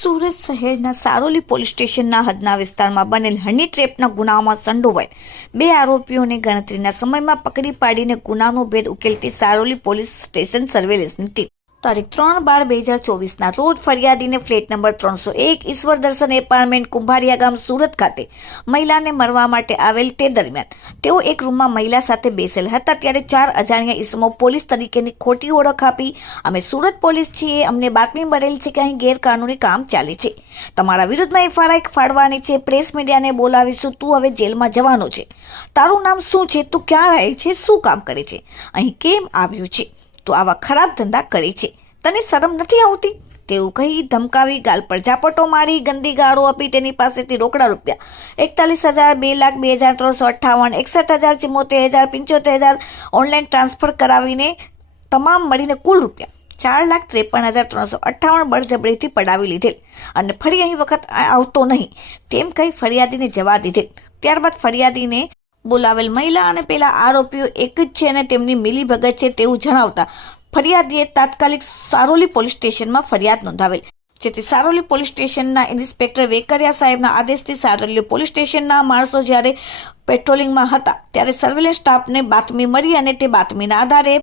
સુરત શહેરના સારોલી પોલીસ સ્ટેશનના હદના વિસ્તારમાં બનેલ હની ટ્રેપના ગુનામાં સંડોવાયેલ. બે આરોપીઓને ગણતરીના સમયમાં પકડી પાડીને ગુનાનો ભેદ ઉકેલતી સારોલી પોલીસ સ્ટેશન સર્વેલન્સની ટીમ. તારીખ ત્રણ બાર બે હજાર ચોવીસના રોજ ફરિયાદીને ફ્લેટ નંબર ત્રણસો એક ઈશ્વર દર્શન એપાર્ટમેન્ટ કુંભારિયા ગામ સુરત ખાતે મહિલાને મરવા માટે આવેલ તે દરમિયાન તેઓ એક રૂમમાં મહિલા સાથે બેસેલ હતા ત્યારે ચાર અજાણ્યા ઈસમો પોલીસ તરીકેની ખોટી ઓળખ આપી. અમે સુરત પોલીસ છીએ, અમને બાતમી મળેલ છે કે અહીં ગેરકાનૂની કામ ચાલે છે. તમારા વિરુદ્ધમાં એફઆરઆઈ ફાડવાની છે, પ્રેસ મીડિયાને બોલાવીશું, તું હવે જેલમાં જવાનો છે. તારું નામ શું છે? તું ક્યાં રહે છે? શું કામ કરે છે? અહીં કેમ આવ્યું છે? તું આવા ખરાબ ધંધા કરે છે. તને શરમ નથી આવતી? તેવું કહી ધમકાવી ગાલ પર ઝાપટો મારી ગંદી ગાળો આપી તેની પાસેથી રોકડા રૂપિયા. એકતાલીસ હજાર, બે લાખ, બે હજાર ત્રણસો અઠ્ઠાવન, એકસઠ હજાર, ચિમ્મોતેર હજાર, પંચોતેર હજાર ઓનલાઈન ટ્રાન્સફર કરાવીને તમામ મળીને કુલ રૂપિયા ચાર લાખ ત્રેપન હજાર ત્રણસો અઠ્ઠાવન બળજબરીથી પડાવી લીધેલ. અને ફરી અહીં વખત આવતો નહીં. તેમ કહી ફરિયાદીને જવા દીધેલ. ત્યારબાદ ફરિયાદીને બોલાવેલ મહિલા અને પેલા આરોપીઓ એક જ છે અને તેમની મિલીભગત છે તેવું જણાવતા ફરિયાદીએ તાત્કાલિક સારોલી પોલીસ સ્ટેશનમાં ફરિયાદ નોંધાવેલ, જેથી સારોલી પોલીસ સ્ટેશનના ઇન્સ્પેક્ટર વેકરિયા સાહેબના આદેશથી સારોલી પોલીસ સ્ટેશનના માણસો જ્યારે પેટ્રોલિંગમાં હતા, ત્યારે સર્વેલન્સ સ્ટાફને બાતમી મળી અને તે બાતમીના આધારે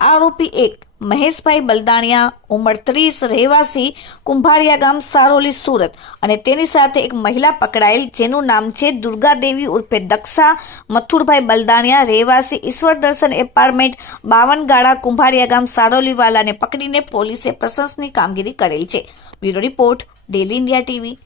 આરોપી એક મહેશભાઈ બલદાણિયા ઉંમર ત્રીસ, રહેવાસી, કુંભારિયા ગામ સારોલી, સુરત. અને તેની સાથે એક મહિલા પકડાયેલ જેનું નામ છે દુર્ગાદેવી ઉર્ફે દક્ષા. મથુરભાઈ બલદાણિયા, રહેવાસી, ઈશ્વર દર્શન એપાર્ટમેન્ટ, બાવનગાળા, કુંભારિયા ગામ સારોલીવાલાને પકડીને પોલીસે પ્રશંસની કામગીરી કરેલ છે. Bureau report, daily India TV.